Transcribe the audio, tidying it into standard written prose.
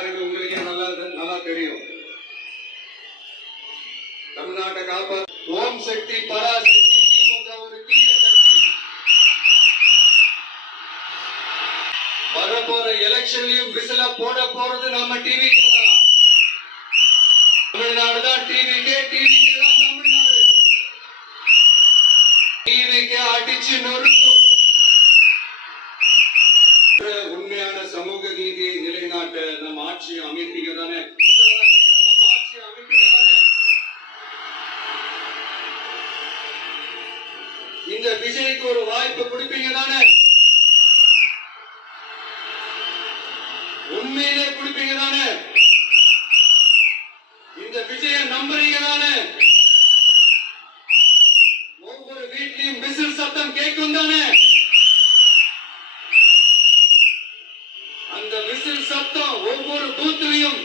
யாருன்னு உங்களுக்கு நல்லா தெரியும். தமிழ்நாட்டை காப்ப ஓம் சக்தி பராசக்தி திமுக ஒரு தீய சக்தி. வரப்போற எலெக்ஷன்லயும் விசில போட போறது நம்ம டிவிக்கு தான். தமிழ்நாடு தான் டிவிக்கு தான் தமிழ்நாடு. டிவிக்கு அடிச்சு நொறுக்கும். உண்மையான சமூக நீதியை நிலைநாட்ட நம்ம ஆட்சியை அமைப்பீங்க தானே? நம்ம ஆட்சியை அமைப்பீங்க தானே? இந்த விஜய்க்கு ஒரு வாய்ப்பு கொடுப்பீங்க தானே? உண்மையிலே கொடுப்பீங்க தானே? இந்த விஜய நம்புறீங்க தானே? ஒவ்வொரு வீட்லயும் விசில் சத்தம் கேட்கும் தானே? அந்த விசில் சத்தம் ஒவ்வொரு பூத்திலையும்